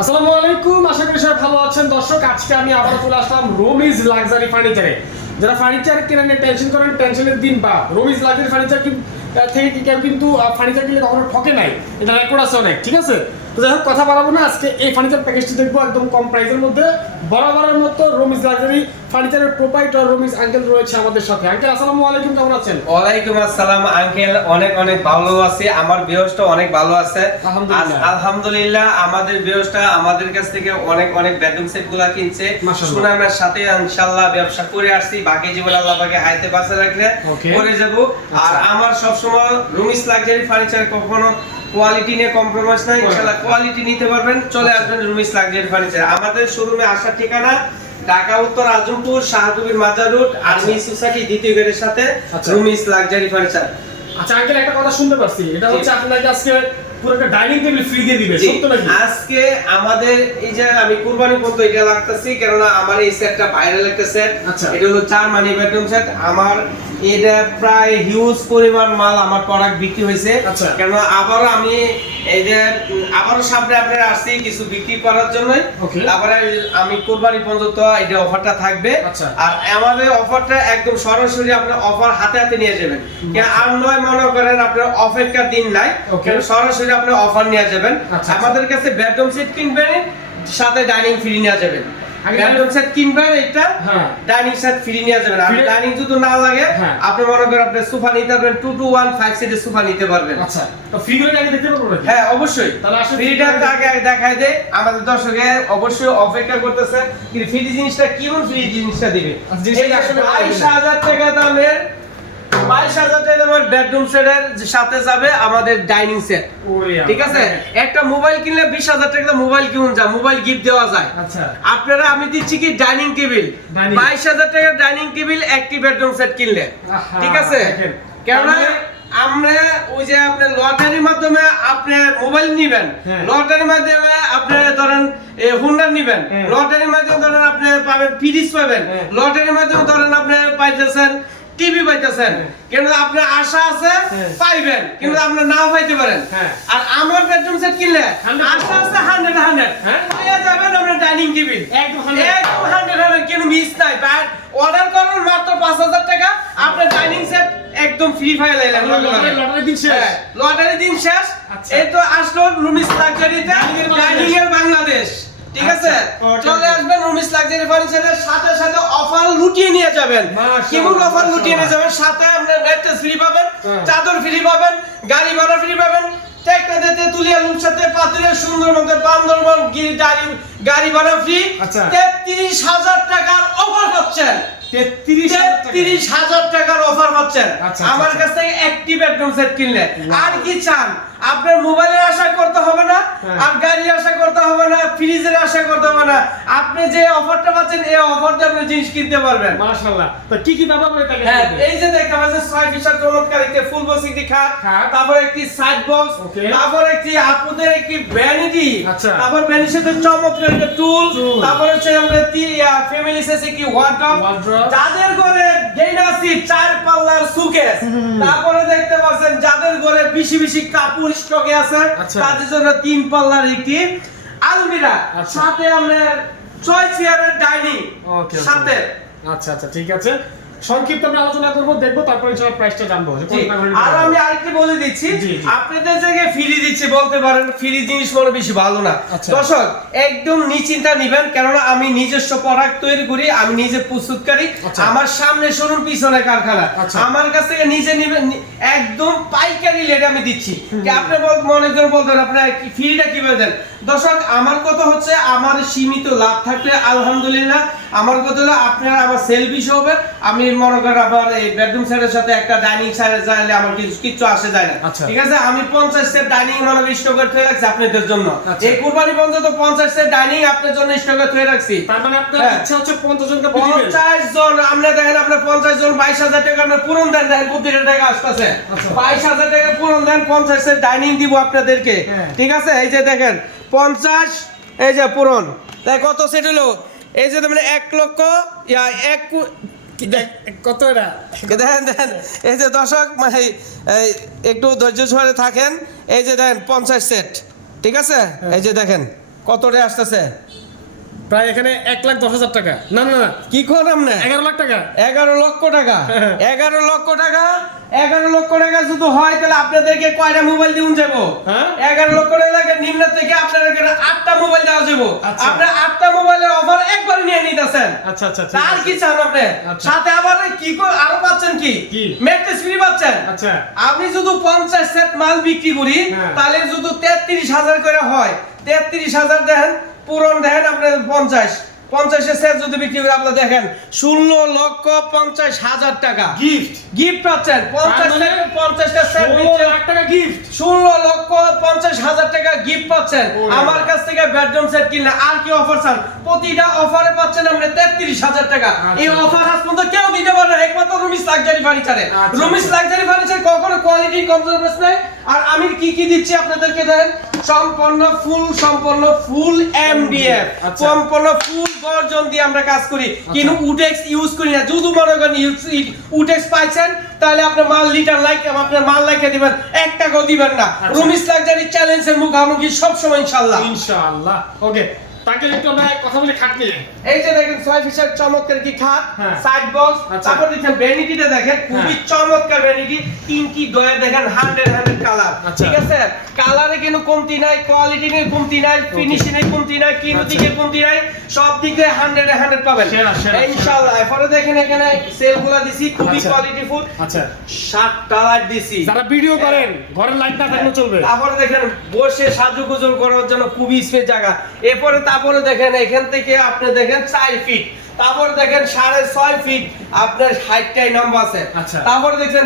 আসসালামু আলাইকুম, আশা করি সবাই ভালো আছেন। দর্শক, আজকে আমি আবার চলে আসলাম রোমিজ লাক্সারি ফার্নিচারে। যারা ফার্নিচার কেনা নিয়ে টেনশন করেন, টেনশনের দিন বা রোমিজ লাক্সারি ফার্নিচার থেকে কেউ কিন্তু ফার্নিচার কিনলে কখনো ঠকে নাই। এটা রেকর্ড আছে অনেক, ঠিক আছে? তো যাই হোক কথা বাড়াবো না। আজকে এই ফার্নিচার প্যাকেজটি দেখব একদম কম প্রাইসের মধ্যে। বরাবরের মতো রোমিজ লাক্সারি ফার্নিচারের প্রোপাইটার রোমিজ আঙ্কেল রয়েছে আমাদের সাথে। আঙ্কেল আসসালামু আলাইকুম কেমন আছেন? ওয়ালাইকুম আসসালাম আঙ্কেল অনেক অনেক ভালো আছে। আমার বিহসটা অনেক ভালো আছে। আলহামদুলিল্লাহ। আমাদের বিহসটা আমাদের কাছ থেকে অনেক অনেক বেডরুম সেটগুলা কিনছে। সুনামের সাথে ইনশাআল্লাহ ব্যবসা করে আসছি। বাকি জীবন আল্লাহ পাকে হাইতে পাশে রাখলে করে যাব। আর আচ্ছা। আমার সব সময় রুমিস লাক্সারি ফার্নিচার কখনো কোয়ালিটি নিয়ে কম্প্রোমাইজ নাই ইনশাআল্লাহ কোয়ালিটি নিতে পারবেন। চলে আচ্ছা। আসবেন রুমিস লাক্সারি ফার্নিচার আমাদের শোরুমে আসার ঠিকানা ঢাকা উত্তর আজমপুর শাহদুবির মাজার রোড আর্মি সোসাইটি দ্বিতীয় গেটের সাথে আচ্ছা। রুমিস লাক্সারি ফার্নিচার আচ্ছা আঙ্কেল একটা কথা শুনতে পারছি। এটা হচ্ছে আপনাকে আজকে পুরো একটা ডাইনিং টেবিল ফ্রি দিয়ে দিবে সত্য নাকি? আজকে আমাদের এই যে আমি কুরবানি পর্যন্ত এটা লাগতেছি কেননা আমার এই সেটটা ভাইরাল একটা সেট আচ্ছা। এটা হলো চার মানি বেডরুম সেট আমার এটা প্রায় হিউজ পরিমাণ মাল আমার প্রোডাক্ট বিক্রি হয়েছে আচ্ছা। কেন আবার আমি এই যে আবারও সামনে আপনার আসছি কিছু বিক্রি করার জন্য. তারপরে আমি কুরবানি পর্যন্ত এটা অফারটা থাকবে আচ্ছা। আর আমাদের অফারটা একদম সরাসরি আপনি অফার হাতে হাতে নিয়ে যাবেন আর নয় মনে করেন আপনার অপেক্ষার দিন নাই. সরাসরি আপনি অফার নিয়ে যাবেন আচ্ছা। আমাদের কাছে বেডরুম সেট কিনবেন সাথে ডাইনিং ফ্রি নিয়ে যাবেন আগে সেট কিনবেন এটা হ্যাঁ। ডাইনিং সেট ফ্রি নিয়ে যাবেন। আর ডাইনিং যদি না লাগে হ্যাঁ। আপনি মনে করেন আপনি সোফা নিতে পারবেন 2 টু 1 5 সিটের সোফা নিতে পারবেন। আচ্ছা তো ফ্রিগুলো আগে দেখতে পারব হ্যাঁ অবশ্যই। তাহলে আসলে ফ্রিটা আগে আগে দেখায় দেয় আমাদের দর্শকে অবশ্যই অপেক্ষা করতেছে কিন্তু ফ্রি জিনিসটা কি ফ্রি জিনিসটা দিবে? আচ্ছা, জিনিসটা আসলে বাইশ হাজার টাকা দামের বাইশ হাজার টাকা দামের বেডরুম সেটের সাথে যাবে আমাদের ডাইনিং সেট ঠিক আছে? একটা মোবাইল কিনলে বিশ হাজার টাকা মোবাইল কিনুন যা মোবাইল গিফট দেওয়া যায়। আচ্ছা। আপনারা আমি দিচ্ছি কি ডাইনিং টেবিল বাইশ হাজার টাকার ডাইনিং টেবিল একটি বেডরুম সেট কিনলে। ঠিক আছে? কেননা আমরা ওই যে আপনার লটারির মাধ্যমে আপনি মোবাইল নিবেন। হ্যাঁ। লটারির মাধ্যমে আপনি ধরেন হুন্ডার নিবেন। হ্যাঁ। লটারির মাধ্যমে ধরেন আপনি পাবেন ফ্রিজ পাবেন। হ্যাঁ। লটারির মাধ্যমে ধরেন আপনি পাইতেছেন টিভি পাইতেছেন। কিন্তু আপনার আশা আছে হ্যাঁ। পাইবেন কিন্তু আপনি নাও পাইতে পারেন। হ্যাঁ। আর আমার বেডরুম সেট কিনলে আশা আছে হান্ড্রেড হান্ড্রেড। হ্যাঁ। যাবেন আপনার ডাইনিং টেবিল। একদম 100 একদম হান্ড্রেড হান্ড্রেড কোনো মিস নাই। অর্ডার করুন মাত্র পাঁচ হাজার টাকা। আপনার ডাইনিং সেট একদম ফ্রি ফাইল এলেন লটারি- দিন শেষ। লটারি দিন শেষ। আচ্ছা। এই তো আসলো রুমিস লাক্সারিতে বাংলাদেশ। ডাইনিং এর বাংলাদেশ। ঠিক আছে? আচ্ছা, চলে আসবেন রুমিস লাক্সারি ফার্নিচারের সাথে সাথে অফার লুটিয়ে নিয়ে যাবেন। কেমন অফার লুটিয়ে নিয়ে যাবেন? সাথে আপনার ম্যাট্রেস ফ্রি পাবেন হ্যাঁ। চাদর ফ্রি পাবেন গাড়ি ভাড়া ফ্রি পাবেন টেকনাতে দিতে তুলিয়া লুকসাতে সুন্দরবন বান্দরবন গিরি গাড়ি ভাড়া ফ্রি আচ্ছা। তেত্রিশ হাজার টাকার অফার পাচ্ছেন। তেত্রিশ হাজার টাকার। অফার পাচ্ছেন। আচ্ছা, আমার আচ্ছা, কাছ থেকে একটি বেডরুম সেট কিনলে। আর কি চান? আপনার মোবাইলের আশা করতে হবে না হ্যাঁ। আর গাড়ির আশা করতে হবে না ফ্রিজের আশা করতে হবে না। আপনি যে অফারটা পাচ্ছেন এই অফারটা আপনি জিনিস কিনতে পারবেন। মাশাআল্লাহ। তো কি কি করে তাকে হ্যাঁ এই যে দেখতে পাচ্ছেন ছয় চমৎকার একটি ফুল বক্স একটি খাট। তারপর একটি সাইড বক্স তারপর একটি আপুদের একটি ভ্যানিটি আচ্ছা। তারপর চমৎকার একটা টুল তারপর হচ্ছে আমরা ফ্যামিলি সেসে কি ওয়ার্ডরোব যাদের ঘরে গেইনাসি চার পাল্লার সুকেস তারপরে দেখতে পাচ্ছেন যাদের ঘরে বেশি বেশি কাপড় স্টকে আছে আচ্ছা। তাদের জন্য তিন পাল্লার একটি আলমিরা। আচ্ছা। সাথে আমরা ছয় চেয়ারের ডাইনিং. সাথে। আচ্ছা আচ্ছা ঠিক আছে। সংক্ষিপ্ত আমরা আলোচনা করব দেখব তারপরে ইনশাআল্লাহ প্রাইসটা জানব যে ব্যাপারে আর আমি আরেকটি বলে দিচ্ছি। আপনাদের জায়গায় ফ্রি দিচ্ছি বলতে পারেন ফ্রি জিনিস মনে বেশি ভালো না আচ্ছা। দর্শক একদম নিশ্চিন্তা নিবেন কেননা আমি নিজস্ব প্রোডাক্ট তৈরি করি আমি নিজে প্রস্তুতকারী আচ্ছা। আমার সামনে শোরুম পিছনে কারখানা আচ্ছা। আমার কাছ থেকে নিজে নিবেন একদম পাইকারি রেট আমি দিচ্ছি আপনি বল- মনে করে বলতেন আপনার কি- ফ্রিটা কীভাবে দেন দর্শক আমার কথা হচ্ছে আমার সীমিত লাভ থাকলে আলহামদুলিল্লাহ আমার কথা হলো আপনারা আমার সেল বিষয় হবে। আমি মনে করেন আবার এই বেডরুম সেটের সাথে একটা ডাইনিং সেট চাইলে আমার কিছু কিচ্ছু আসে যায় না। আচ্ছা। ঠিক আছে? আমি পঞ্চাশ সেট ডাইনিং মানে স্টক করে থয়ে রাখছি আপনাদের জন্য। আচ্ছা। এই কুরবানি পর্যন্ত পঞ্চাশ সেট ডাইনিং আপনার জন্য স্টক করে থয়ে রাখছি। তার মানে আপনার হ্যাঁ। ইচ্ছা হচ্ছে 50 জনকে পঞ্চাশ জন আমরা দেখেন আপনার পঞ্চাশ জন বাইশ হাজার টাকা আপনার পূরণ দেন দেখেন প্রতিটা টাকা আসতেছে। আচ্ছা। বাইশ হাজার টাকা পূরণ দেন পঞ্চাশ সেট ডাইনিং দিব আপনাদেরকে। হ্যাঁ। ঠিক আছে? এই যে দেখেন পঞ্চাশ এই যে পূরণ। তাই কত সেট হলো? এই যে মানে এক লক্ষ ইয়া এক কত এটা দেখেন দেখেন এই যে দর্শক মানে এই একটু ধৈর্য সহকারে থাকেন। এই যে দেখেন পঞ্চাশ সেট ঠিক আছে? এই যে দেখেন কত রে আসতেছে? প্রায় এখানে এক লাখ দশ হাজার টাকা। না না না কি করলাম না এগারো লাখ টাকা। এগারো লক্ষ টাকা। এগারো লক্ষ টাকা এগারো লক্ষ টাকা শুধু হয় তাহলে আপনাদেরকে কয়টা মোবাইল দিউন যাব হ্যাঁ? এগারো লক্ষ টাকা নিম্ন থেকে আপনাদেরকে আটটা মোবাইল দেওয়া যাব আচ্ছা। আপনার আটটা মোবাইলের অফার একবার নিয়ে নিতেছেন আচ্ছা আচ্ছা আর কি চান আপনি আচ্ছা। সাথে আবার কি আরও পাচ্ছেন কি কি? ম্যাট্রেস ফ্রি পাচ্ছেন আচ্ছা আপনি শুধু পঞ্চাশ সেট মাল বিক্রি করি হ্যাঁ। তাহলে শুধু তেত্রিশ হাজার করে হয় তেত্রিশ হাজার দেন পূরণ দেন আপনার পঞ্চাশ পঞ্চাশের সেট যদি বিক্রি করে আপনারা দেখেন ষোলো লক্ষ পঞ্চাশ হাজার টাকা। গিফট গিফট পাচ্ছেন। পঞ্চাশ মানে পঞ্চাশটা সেট টাকা গিফট ষোলো লক্ষ পঞ্চাশ হাজার টাকা গিফট পাচ্ছেন। আমার কাছ থেকে বেডরুম সেট কিনলে আর কি অফার চান? প্রতিটা অফারে পাচ্ছেন আপনি তেত্রিশ হাজার টাকা। আচ্ছা। এই অফার আজ পর্যন্ত কেউ দিতে পারে না একমাত্র রুমিস লাক্সারি ফার্নিচারে আচ্ছা, রুমিস আচ্ছা। লাক্সারি ফার্নিচার কখনো কোয়ালিটি কম্প্রোমাইজ নাই। আর আমি কি কি দিচ্ছি আপনাদেরকে দেন সম্পূর্ণ ফুল সম্পূর্ণ ফুল এমডিএফ আচ্ছা। সম্পূর্ণ ফুল গর্জন দিয়ে আমরা কাজ করি। কিন্তু উটেক্স ইউজ করি না। যদি মনে করেন উটেক্স পাইছেন তাহলে আপনার মাল লিটার লাইক আপনার মাল লাইকে দিবেন এক টাকাও দিবেন না। রুমিস লাক্সারি চ্যালেঞ্জের মুখোমুখি সবসময় ইনশাল্লাহ ইনশাআল্লাহ। ওকে তাকে একটু আমরা কথা বলি খাট নিয়ে। এই যে দেখেন ছয় ফিসের চমৎকার কি খাট? হ্যাঁ। সাইড বক্স আচ্ছা। তারপর দেখেন ভ্যানিটিটা দেখেন খুবই চমৎকার ভ্যানিটি তিনটি দয়া দেখেন হান্ড্রেড হান্ড্রেড কালার আচ্ছা। ঠিক আছে? কালারে কিন্তু কমতি নাই কোয়ালিটি নিয়ে কমতি নাই ফিনিশিং এর কমতি নাই কিনো আচ্ছা। দিকে কমতি নাই সব দিক দিয়ে হান্ড্রেড হান্ড্রেড পাবেন। ইনশাআল্লাহ। এরপরে দেখেন এখানে সেলগুলো দিছি খুবই আচ্ছা। কোয়ালিটি ফুল আচ্ছা। সাত কালার দিছি। যারা ভিডিও করেন ঘরের লাইট না থাকলেও চলবে। তারপরে দেখেন বসে সাজুগুজু করার জন্য খুবই স্পেস জায়গা। এরপরে তারপরে দেখেন এখান থেকে আপনি দেখেন চার ফিট তারপরে দেখেন সাড়ে ছয় ফিট আপনার হাইটটাই নাম্বার আছে আচ্ছা। তারপরে দেখেন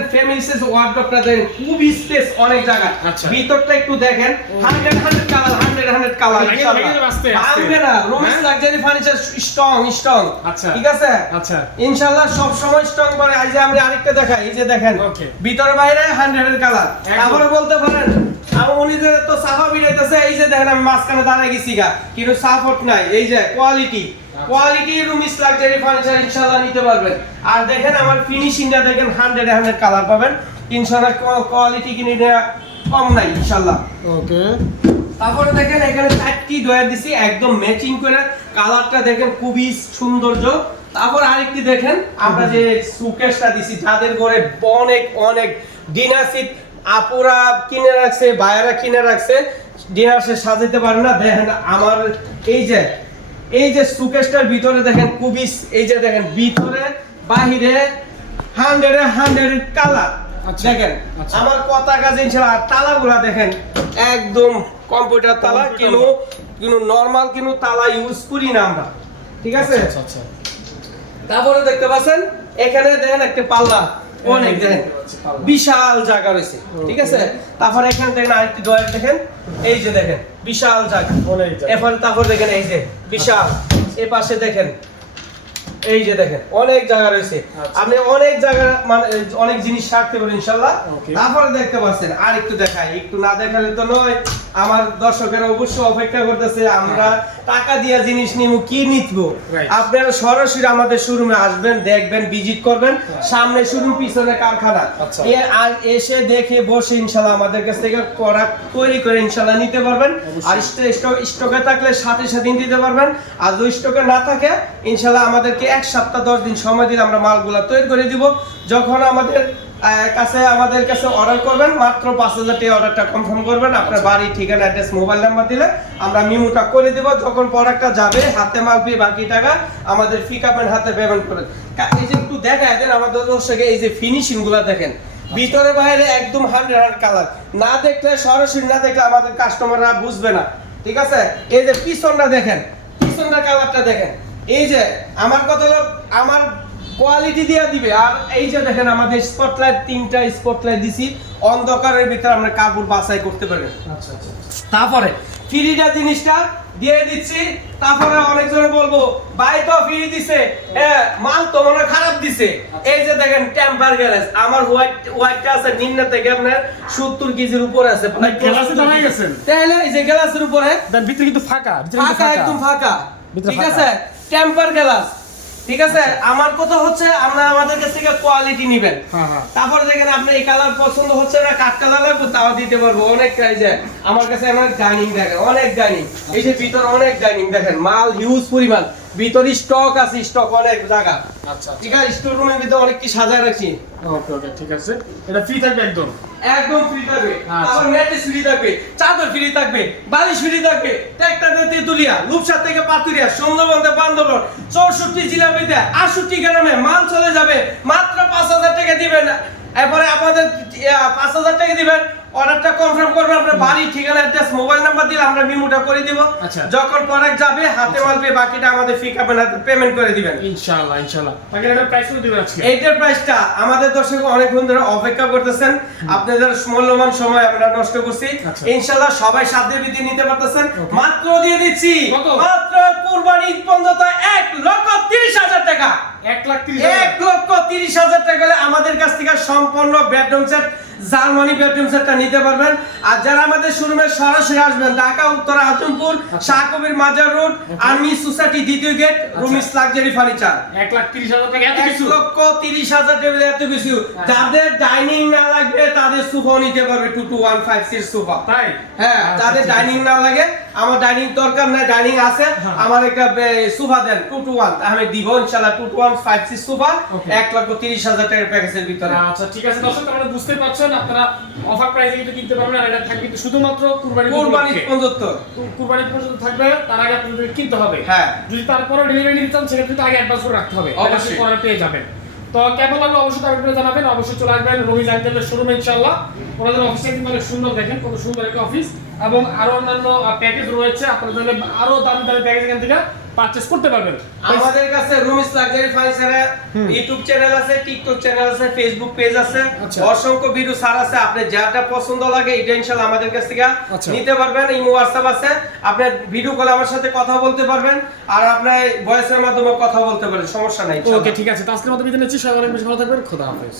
ওয়ার্ডরোবটা দেখেন খুবই স্পেস অনেক জায়গা আচ্ছা। ভিতরটা একটু দেখেন hundred hundred colour hundred hundred colour. ভাঙবে না Rumis? Luxury furniture strong strong. ঠিক আছে আচ্ছা ইনশাআল্লাহ সব সময় স্ট্রং করে এই যে আমি আরেকটা দেখাই এই যে দেখেন. ভিতর বাইরে হান্ড্রেড এর কালার তারপরে বলতে পারেন বিড়াইতেছে এই যে দেখেন আমি মাঝখানে দাঁড়ায় গেছি গা। কিন্তু সাপোর্ট নাই। এই যে quality quality Rumis luxury furniture ইনশাআল্লাহ নিতে পারবেন। আর দেখেন আমার ফিনিশিংটা দেখেন হান্ড্রেড হান্ড্রেড কালার পাবেন। ইনশাআল্লাহ কোয়ালিটি কিনে দেয়া কম নাই ইনশাআল্লাহ। ওকে। তারপরে দেখেন এখানে চারটি ডয়ার দিছি একদম ম্যাচিং করে। কালারটা দেখেন খুবই সৌন্দর্য। তারপর আরেকটি দেখেন আমরা যে সুকেশটা দিছি যাদের ঘরে অনেক অনেক ডিনার সিট আপুরা কিনে রাখছে ভাইয়ারা কিনে রাখছে ডিনার সে সাজাতে পারে না। দেখেন আমার এই যে এই যে সুকেশটার ভিতরে দেখেন খুবই এই যে দেখেন ভিতরে বাহিরে হান্ড্রেডে হান্ড্রেড কালার। আচ্ছা, দেখেন আচ্ছা। আমার কথা কাজে ইনশাআল্লাহ আর তালাগুলা দেখেন একদম কম্পিউটার তালা কিন্তু কিন্তু নরমাল কিন্তু তালা ইউজ করি না আমরা। ঠিক আছে? আচ্ছা। তারপরে দেখতে পাচ্ছেন এখানে দেখেন একটা পাল্লা। অনেক দেখেন বিশাল জায়গা রয়েছে ঠিক আছে? তারপরে এখানে দেখেন আরেকটি ডয়ার দেখেন এই যে দেখেন বিশাল জায়গা। অনেক জায়গা। এরপরে তারপর দেখেন এই যে বিশাল। এ পাশে দেখেন এই যে দেখেন অনেক জায়গা রয়েছে। আচ্ছা। আপনি অনেক জায়গা মানে অনেক জিনিস রাখতে পারেন ইনশাল্লাহ. তারপরে দেখতে পাচ্ছেন আর একটু দেখাই একটু না দেখালে তো নয় আমার দর্শকেরা অবশ্যই অপেক্ষা করতেছে আমরা টাকা দিয়া জিনিস নিব কি নিতব? আপনারা সরাসরি আমাদের শোরুমে আসবেন দেখবেন ভিজিট করবেন। সামনে শোরুম পিছনে কারখানা। আচ্ছা। আর এসে দেখে বসে ইনশাল্লাহ আমাদের কাছ থেকে প্রোডাক্ট তৈরি করে ইনশাল্লাহ নিতে পারবেন। আর স্টকে থাকলে সাথে সাথে দিতে পারবেন। আর যদি স্টকে না থাকে ইনশাল্লাহ আমাদেরকে এক সপ্তাহ দশ দিন সময় দিলে আমরা মালগুলা তৈরি করে দিব। যখন আমাদের কাছে আমাদের কাছে অর্ডার করবেন মাত্র পাঁচ হাজার টাকা অর্ডারটা কনফার্ম করবেন। আপনার বাড়ি ঠিকানা অ্যাড্রেস মোবাইল নাম্বার দিলে আমরা মিমুটা করে দিব। যখন প্রোডাক্টটা যাবে হাতে মাল পেয়ে বাকি টাকা আমাদের পিক আপের হাতে পেমেন্ট করে এই যে একটু দেখা দেন আমাদের দর্শকে এই যে ফিনিশিংগুলা দেখেন। ভিতরে বাইরে একদম হান্ড্রেড হান্ড্রেড কালার না দেখলে সরাসরি না দেখলে আমাদের কাস্টমাররা বুঝবে না। ঠিক আছে? এই যে পিছনটা দেখেন পিছনটা কালারটা দেখেন। এই যে আমার কথা হলো আমার কোয়ালিটি দিয়ে দিবে। আর এই যে দেখেন আমাদের স্পটলাইট তিনটা স্পটলাইট দিছি অন্ধকারের ভিতরে আমরা কাপড় বাছাই করতে পারবেন। আচ্ছা আচ্ছা তারপরে ফ্রিটা জিনিসটা দিয়ে দিচ্ছি তারপরে অনেকজনে বলব ভাই তো ফ্রি দিছে হ্যাঁ মাল তো মনে খারাপ দিছে। এই যে দেখেন টেম্পার গ্যারেজ আমার হোয়াইট হোয়াইটটা আছে নিম্ন থেকে আপনার সত্তর কেজির উপরে আছে? তাহলে এই যে গ্লাসের উপরে ভিতরে কিন্তু ফাঁকা ভিতরে ফাঁকা একদম ফাঁকা। ঠিক আছে? টেম্পার গ্লাস ঠিক আছে? আমার কথা হচ্ছে আমরা আমাদের কাছ থেকে কোয়ালিটি নেবেন। তারপরে দেখেন আপনি এই কালার পছন্দ হচ্ছে না কাঠ কালার লাগবে তাও দিতে পারব। অনেক প্রাইজে আমার কাছে আমার ডাইনিং দেখেন অনেক ডাইনিং এই যে ভিতর অনেক ডাইনিং দেখেন মাল হিউজ পরিমাণ। ভিতরে স্টক আছে স্টক অনেক জায়গা। আচ্ছা ঠিক আছে স্টোর রুমের ভিতরে অনেক কি সাজায় রাখছি। ওকে ওকে ঠিক আছে। এটা ফ্রি থাকবে একদম? একদম ফ্রি থাকবে। আচ্ছা। আবার ম্যাট্রেস ফ্রি থাকবে চাদর ফ্রি থাকবে বালিশ ফ্রি থাকবে ট্যাক্টার তেতুলিয়া লুপসার থেকে পাতুরিয়া সুন্দরবন থেকে বান্দরবন চৌষট্টি জেলাবিতে আটষট্টি গ্রামে মাল চলে যাবে মাত্র পাঁচ হাজার টাকা দিবেন। এরপরে আপনাদের আহ, পাঁচ হাজার টাকা দিবেন অর্ডারটা কনফার্ম করবেন আপনার বাড়ি ঠিকানা অ্যাড্রেস মোবাইল নাম্বার দিলে আমরা মিমোটা করে দিব। আচ্ছা। যখন প্রোডাক্ট যাবে হাতে মাল পেয়ে বাকিটা আমাদের ফিক আপনার হাতে পেমেন্ট করে দিবেন। ইনশাআল্লাহ ইনশাআল্লাহ। তাকে এটার প্রাইস দিবেন আজকে? এইটার প্রাইসটা আমাদের দর্শক অনেকক্ষণ ধরে অপেক্ষা করতেছেন। আপনাদের মূল্যবান সময় আমরা নষ্ট করছি আচ্ছা। ইনশাল্লাহ সবাই সাধ্যের বিধি নিতে পারতেছেন। মাত্র দিয়ে দিচ্ছি। কত? মাত্র কুরবানি ঈদ পর্যন্ত এক লক্ষ তিরিশ হাজার টাকা। এক লাখ তিরিশ এক লক্ষ তিরিশ হাজার টাকা হলে আমাদের কাছ থেকে সম্পূর্ণ বেডরুম সেট জার্মানি বেডরুম সেটটা নিতে পারবেন। আর যারা আমাদের শোরুমে সরাসরি আসবেন ঢাকা উত্তর আজমপুর শাহকবির মাজার রোড আর্মি সোসাইটি দ্বিতীয় গেট রুমিস লাক্সারি ফার্নিচার। এক লাখ তিরিশ হাজার টাকা এত কিছু? লক্ষ তিরিশ হাজার টেবিল এত কিছু। যাদের ডাইনিং না লাগবে তাদের সোফা নিতে পারবে two two one five six sofa. তাই? হ্যাঁ আচ্ছা, যাদের ডাইনিং না লাগে আমার ডাইনিং দরকার নাই ডাইনিং আছে। হ্যাঁ। আমার একটা সোফা দেন টু টু ওয়ান আমি দিব ইনশাল্লাহ two two one five six sofa. এক লক্ষ তিরিশ হাজার টাকার প্যাকেজের ভিতরে। আচ্ছা ঠিক আছে দর্শক আপনারা বুঝতে পারছেন আপনারা অফার প্রাইসে কিন্তু কিনতে পারবেন আর এটা থাকবে কিন্তু শুধুমাত্র কুরবানি কোরবানি পর্যন্ত। কুরবানি পর্যন্ত থাকবে তার আগে আপনাদের কিনতে হবে। হ্যাঁ। যদি তারপরে ডেলিভারি নিতে চান সেক্ষেত্রে তো আগে অ্যাডভান্স করে রাখতে হবে। অবশ্যই। পরে পেয়ে যাবেন। তো কেমন লাগল অবশ্যই করে জানাবেন। অবশ্যই চলে আসবেন রবিজ আঙ্কেলের শোরুমে ইনশাআল্লাহ। ওনাদের অফিসটা কিন্তু অনেক সুন্দর দেখেন কত সুন্দর একটা অফিস এবং আরও অন্যান্য প্যাকেজ রয়েছে। আপনারা চাইলে আরও দামি দামি প্যাকেজ এখান থেকে পারচেজ করতে পারবেন। আমাদের কাছে রুমিস লাক্সারি ফার্নিচারের ইউটিউব চ্যানেল আছে টিকটক চ্যানেল আছে ফেসবুক পেজ আছে। আচ্ছা। অসংখ্য ভিডিও সার আছে আপনি যেটা পছন্দ লাগে এটা ইনশাআল্লাহ আমাদের কাছ থেকে আচ্ছা। নিতে পারবেন। ইমো হোয়াটসঅ্যাপ আছে আপনি ভিডিও কলে আমার সাথে কথা বলতে পারবেন আর আপনার ভয়েসের মাধ্যমে কথা বলতে পারেন সমস্যা নাই ওকে ঠিক আছে। তো আজকের মতো বিদায় নিচ্ছি সবাই অনেক বেশি ভালো থাকবেন। খোদা হাফেজ।